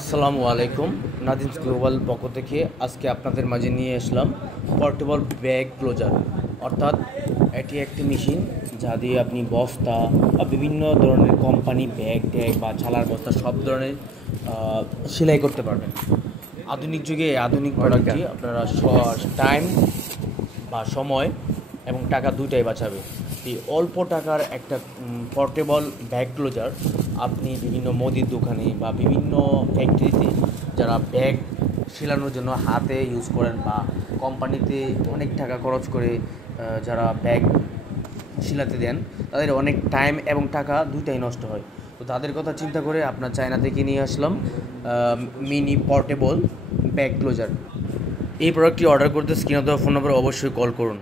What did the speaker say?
আসসালামু আলাইকুম। নাদিমস গ্লোবাল পক্ষ থেকে আজকে আপনাদের মাঝে নিয়ে আসলাম পোর্টেবল ব্যাগ ক্লোজার। অর্থাৎ এটি একটি মেশিন যা দিয়ে আপনি বস্তা বা বিভিন্ন ধরনের কোম্পানি ব্যাগ ট্যাগ বা ছালার বস্তা সব ধরনের সেলাই করতে পারবেন। আধুনিক যুগে আধুনিক প্রোডাক্টটি আপনারা টাইম বা সময় এবং টাকা দুইটাই বাঁচাবে। এই অল্প টাকার একটা পোর্টেবল ব্যাগ ক্লোজার আপনি বিভিন্ন মুদির দোকানে বা বিভিন্ন ফ্যাক্টরিতে যারা ব্যাগ সেলানোর জন্য হাতে ইউজ করেন বা কোম্পানিতে অনেক টাকা খরচ করে যারা ব্যাগ সেলাতে দেন, তাদের অনেক টাইম এবং টাকা দুইটাই নষ্ট হয়। তো তাদের কথা চিন্তা করে আপনার চায়না থেকে নিয়ে আসলাম মিনি পোর্টেবল ব্যাগ ক্লোজার। এই প্রোডাক্টটি অর্ডার করতে স্ক্রিনে দেওয়া ফোন নম্বরে অবশ্যই কল করুন।